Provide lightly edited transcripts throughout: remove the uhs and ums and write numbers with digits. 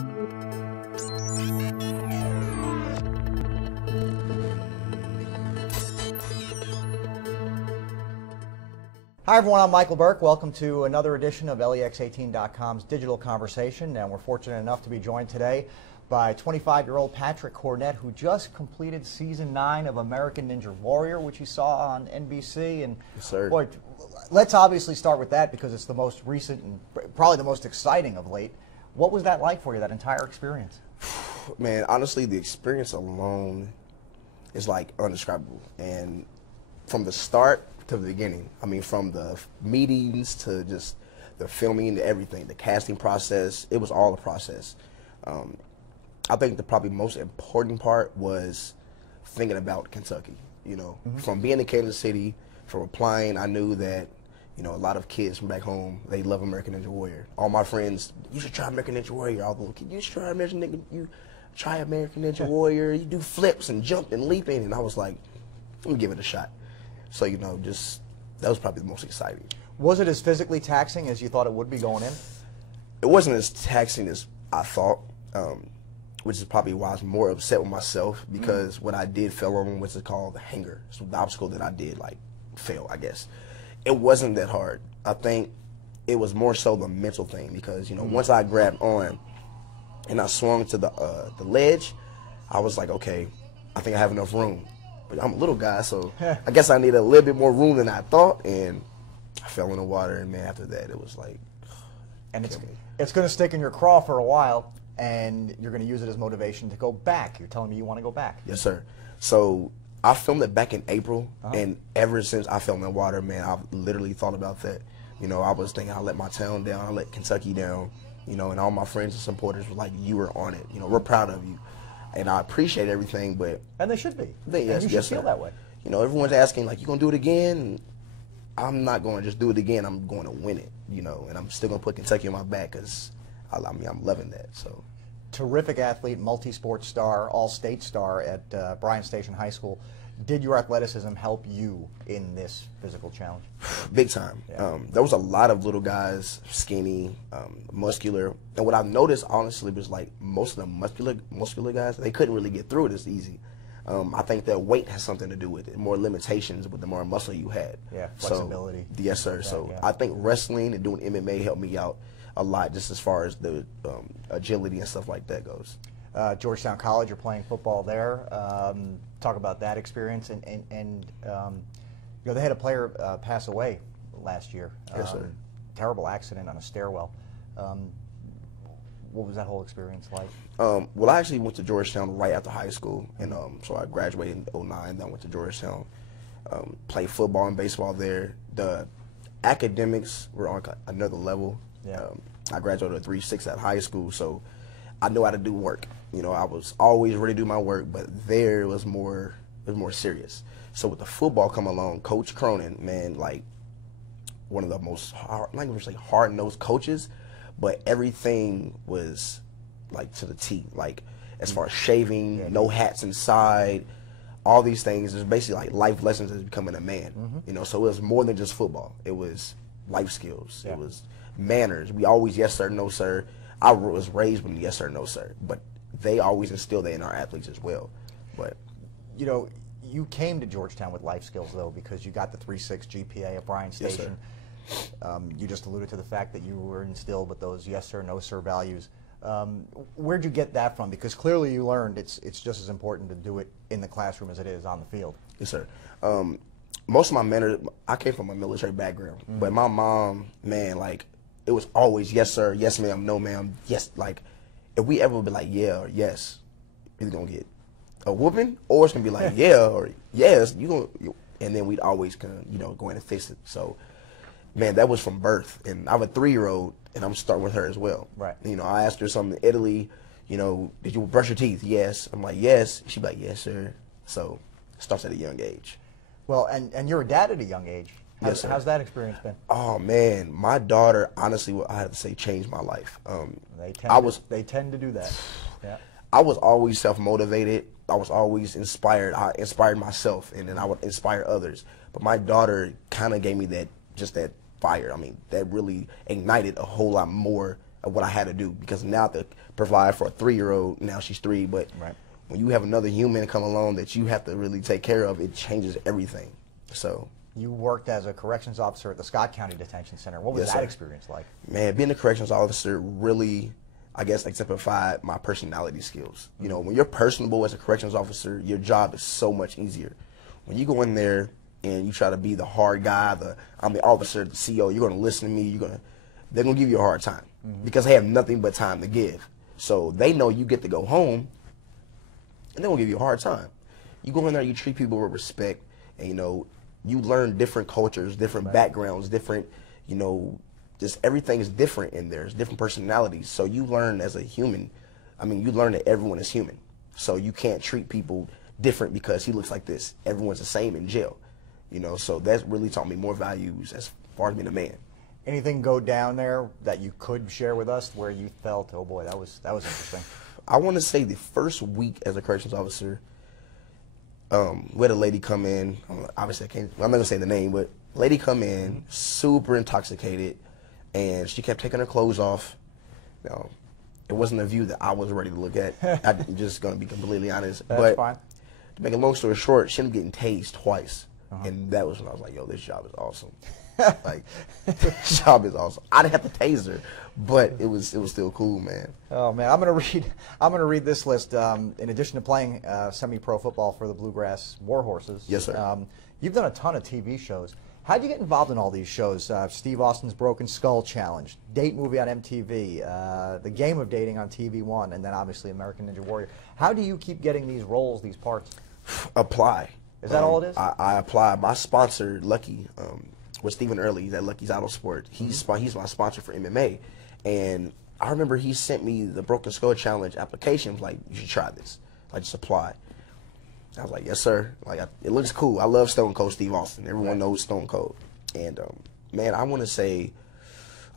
Hi everyone, I'm Michael Burke. Welcome to another edition of LEX18.com's Digital Conversation, and we're fortunate enough to be joined today by 25-year-old Patrick Cornett, who just completed Season 9 of American Ninja Warrior, which he saw on NBC. And yes, sir. Boy, let's obviously start with that because it's the most recent and probably the most exciting of late. What was that like for you, that entire experience? Man, honestly, the experience alone is like undescribable. And from the start to the beginning, I mean, from the meetings to just the filming to everything, the casting process, it was all a process. I think the probably most important part was thinking about Kentucky. You know, from being in Kansas City, from applying, I knew that, you know, a lot of kids from back home, they love American Ninja Warrior. All my friends, you should try American Ninja Warrior. All the little kids, you should try American Ninja Warrior. You do flips and jump and leaping. And I was like, let me give it a shot. So, you know, just, that was probably the most exciting. Was it as physically taxing as you thought it would be going in? It wasn't as taxing as I thought, which is probably why I was more upset with myself, because what I did fell on what's called the hanger. So the obstacle that I did, like, fail, I guess. It wasn't that hard. I think it was more so the mental thing, because, you know, once I grabbed on and I swung to the ledge, I was like, okay, I think I have enough room. But I'm a little guy, so I guess I needed a little bit more room than I thought, and I fell in the water, and man, after that, it was like, and it's going to stick in your craw for a while, and you're going to use it as motivation to go back. You're telling me you want to go back. Yes, sir. So I filmed it back in April, and ever since I fell in the water, man, I've literally thought about that. You know, I was thinking I let my town down, I let Kentucky down, you know, and all my friends and supporters were like, you were on it. You know, we're proud of you. And I appreciate everything, but... And they should be. Yes, you should feel that way. You know, everyone's asking, like, you going to do it again? And I'm not going to just do it again. I'm going to win it, you know, and I'm still going to put Kentucky on my back because, I mean, I'm loving that, so... Terrific athlete, multi-sport star, all-state star at Bryan Station High School. Did your athleticism help you in this physical challenge? Big time. Yeah. There was a lot of little guys, skinny, muscular, and what I noticed honestly was like most of the muscular guys, they couldn't really get through it as easy. I think that weight has something to do with it, more limitations with the more muscle you had. Yeah, flexibility. So, yes, sir. So I think wrestling and doing MMA helped me out a lot, just as far as the agility and stuff like that goes. Georgetown College, you're playing football there. Talk about that experience, and you know, they had a player pass away last year. Yes, sir. Terrible accident on a stairwell. What was that whole experience like? Well, I actually went to Georgetown right after high school, and so I graduated in '09. Then I went to Georgetown, played football and baseball there. The academics were on another level. Yeah. I graduated at 3.6 at high school, so I knew how to do work. You know, I was always ready to do my work, but there it was more serious. So with the football come along, Coach Cornett, man, like one of the most hard-nosed coaches, but everything was like to the T. Like as far as shaving, no hats inside, all these things is basically like life lessons as becoming a man. You know, so it was more than just football. It was life skills. It was manners. We always yes sir, no sir. I was raised with yes sir, no sir, but they always instill that in our athletes as well. But you know, you came to Georgetown with life skills though, because you got the 3.6 GPA at Bryan Station. Yes, you just alluded to the fact that you were instilled with those yes sir, no sir values. Where'd you get that from? Because clearly you learned it's just as important to do it in the classroom as it is on the field. Yes, sir. Most of my manners, I came from a military background, but my mom, man, like it was always yes sir, yes ma'am, no ma'am, yes. Like if we ever be like yeah or yes, either gonna get a whooping or it's gonna be like yeah or yes, and then we'd always go in and fix it. So man, that was from birth, and I'm a 3-year-old, and I'm starting with her as well. Right. You know, I asked her something in Italy. You know, did you brush your teeth? Yes. I'm like yes. She'd be like yes sir. So it starts at a young age. Well, and you're a dad at a young age. Yes, sir. How's that experience been? Oh man, my daughter, honestly, what I have to say, changed my life. They tend to do that. Yeah. I was always self-motivated. I was always inspired. I inspired myself, and then I would inspire others. But my daughter kind of gave me that fire. I mean, that really ignited a whole lot more of what I had to do, because now to provide for a 3-year-old, now she's 3, but Right. when you have another human come along that you have to really take care of, it changes everything. So. You worked as a corrections officer at the Scott County Detention Center. What was Yes, that sir. experience like? Man, being a corrections officer really, I guess, exemplified my personality skills. You know, when you're personable as a corrections officer, your job is so much easier. When you go in there and you try to be the hard guy, I'm the officer, the CO, you're going to listen to me, they're going to give you a hard time because they have nothing but time to give. So they know you get to go home and they're going to give you a hard time. You go in there, you treat people with respect, and, you know, you learn different cultures, different backgrounds, different, you know, just everything is different in there. It's different personalities. So you learn as a human, I mean, you learn that everyone is human. So you can't treat people different because he looks like this. Everyone's the same in jail, you know. So that's really taught me more values as far as being a man. Anything go down there that you could share with us where you felt, oh boy, that was interesting? I want to say the first week as a corrections officer, we had a lady come in. Obviously, I'm not gonna say the name, but lady come in, super intoxicated, and she kept taking her clothes off. You know, it wasn't a view that I was ready to look at. I'm just gonna be completely honest. That's fine. To make a long story short, she ended up getting tased twice, and that was when I was like, "Yo, this job is awesome." Like, this job is awesome. I didn't have to tase her, but it was still cool, man. Oh man, I'm gonna read this list. In addition to playing semi-pro football for the Bluegrass Warhorses, Yes, sir. You've done a ton of TV shows. How did you get involved in all these shows? Steve Austin's Broken Skull Challenge, Date Movie on MTV, The Game of Dating on TV1, and then obviously American Ninja Warrior. How do you keep getting these roles, these parts? Apply. Is that all it is? I apply. My sponsor, Lucky, was Stephen Early. He's at Lucky's Auto Sport. He's my sponsor for MMA, and I remember he sent me the Broken Skull Challenge application. Like, you should try this. Like, just apply. I was like, yes, sir. Like, it looks cool. I love Stone Cold Steve Austin. Everyone knows Stone Cold. And man, I want to say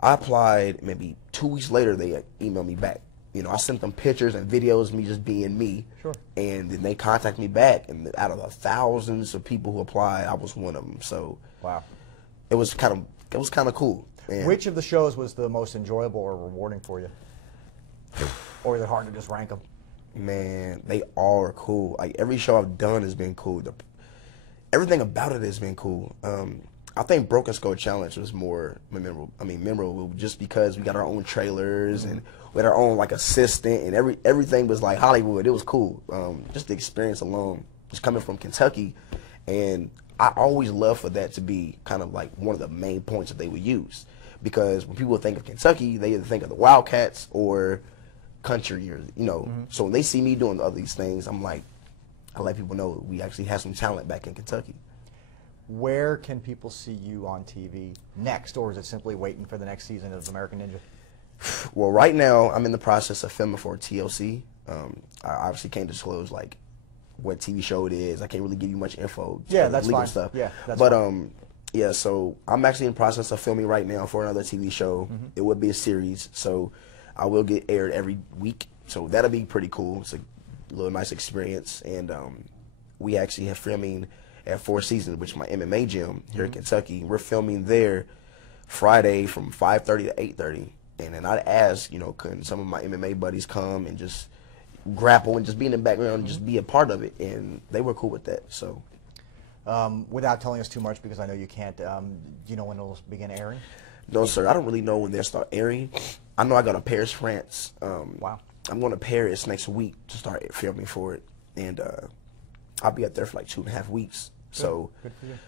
I applied. Maybe 2 weeks later, they emailed me back. You know, I sent them pictures and videos of me just being me. Sure. And then they contacted me back, and out of the thousands of people who applied, I was one of them. So wow. It was kind of cool. And which of the shows was the most enjoyable or rewarding for you? Or is it hard to just rank them? Man, they all are cool. Like, every show I've done has been cool. Everything about it has been cool. I think Broken Skull Challenge was more memorable just because we got our own trailers and we had our own like assistant, and everything was like Hollywood. It was cool. Just the experience alone, just coming from Kentucky, and I always love for that to be kind of like one of the main points that they would use, because when people think of Kentucky, they either think of the Wildcats or country, or So when they see me doing all these things, I'm like, I let people know we actually have some talent back in Kentucky. Where can people see you on TV next, or is it simply waiting for the next season of American Ninja? Well, right now I'm in the process of filming for TLC. I obviously can't disclose like what TV show it is. I can't really give you much info. Yeah, that's legal fine. Stuff. Yeah, that's but fine. Yeah, so I'm actually in the process of filming right now for another TV show. It would be a series, so I will get aired every week. So that'll be pretty cool. It's a little nice experience, and we actually have filming at Four Seasons, which is my MMA gym here in Kentucky. We're filming there Friday from 5:30 to 8:30. And then I'd ask, could some of my MMA buddies come and just grapple and just be in the background and just be a part of it, and they were cool with that. So, without telling us too much, because I know you can't, do you know when it'll begin airing? No, sir. I don't really know when they'll start airing. I know I go to Paris, France. Wow. I'm going to Paris next week to start filming for it, and I'll be up there for like 2.5 weeks. Good. So, good for you.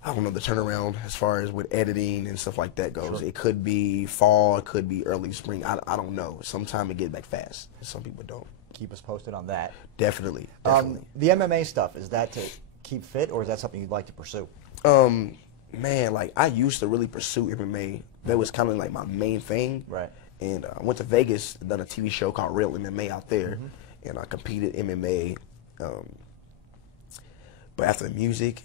I don't know the turnaround as far as with editing and stuff like that goes. Sure. It could be fall, it could be early spring. I don't know. Sometimes it gets back fast. Some people don't. Keep us posted on that. Definitely. The MMA stuff, is that to keep fit, or is that something you'd like to pursue? Man, like, I used to really pursue MMA. That was kind of like my main thing. Right. And I went to Vegas, done a TV show called Real MMA out there, and I competed MMA. But after the music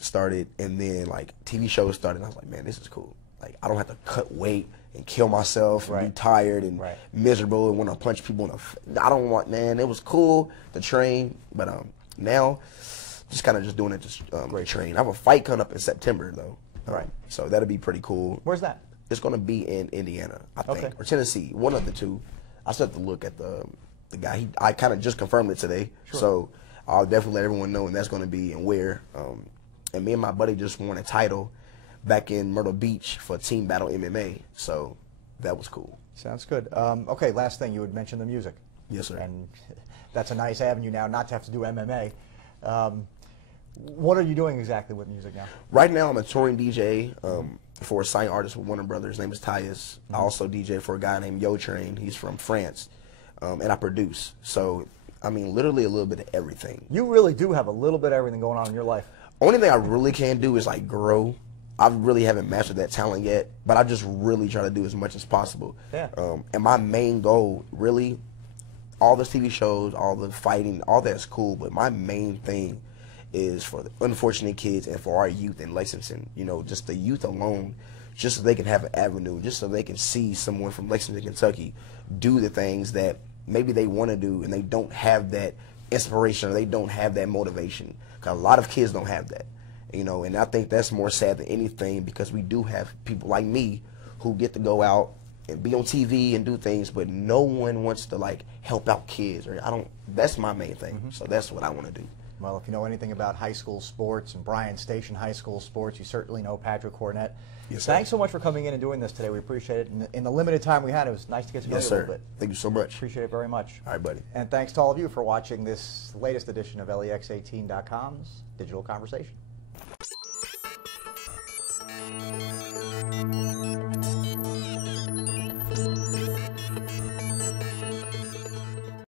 started, and then like TV shows started, I was like, man, this is cool. Like, I don't have to cut weight and kill myself and be tired and miserable and want to punch people in the I don't want, man. It was cool to train, but now just kind of just doing it to train. I have a fight coming up in September though. So that'll be pretty cool. Where's that? It's going to be in Indiana, I think, Okay. or Tennessee, one of the two. I still have to look at the guy. I kind of just confirmed it today, so I'll definitely let everyone know when that's going to be and where. And me and my buddy just won a title back in Myrtle Beach for Team Battle MMA, so that was cool. Sounds good. Okay, last thing, you would mention the music. Yes, sir. And that's a nice avenue now, not to have to do MMA. What are you doing exactly with music now? Right now, I'm a touring DJ for a signed artist with Warner Brothers. His name is Tyus. I also DJ for a guy named Yo Train. He's from France, and I produce. So, I mean, literally a little bit of everything. You really do have a little bit of everything going on in your life. Only thing I really can do is like grow. I really haven't mastered that talent yet, but I just really try to do as much as possible. Yeah. And my main goal, really, all the TV shows, all the fighting, all that's cool, but my main thing is for the unfortunate kids and for our youth in Lexington, you know, just the youth alone, just so they can have an avenue, just so they can see someone from Lexington, Kentucky do the things that maybe they want to do and they don't have that inspiration or they don't have that motivation. Because a lot of kids don't have that, you know, and I think that's more sad than anything because we do have people like me who get to go out and be on TV and do things, but no one wants to like help out kids. Or that's my main thing. So that's what I want to do. Well, if you know anything about high school sports and Bryan Station High School sports, you certainly know Patrick Cornett. Yes, sir. Thanks so much for coming in and doing this today. We appreciate it. In the limited time we had, it was nice to get to know you a little bit. Thank you so much. Appreciate it very much. All right, buddy. And thanks to all of you for watching this latest edition of LEX18.com's Digital Conversation.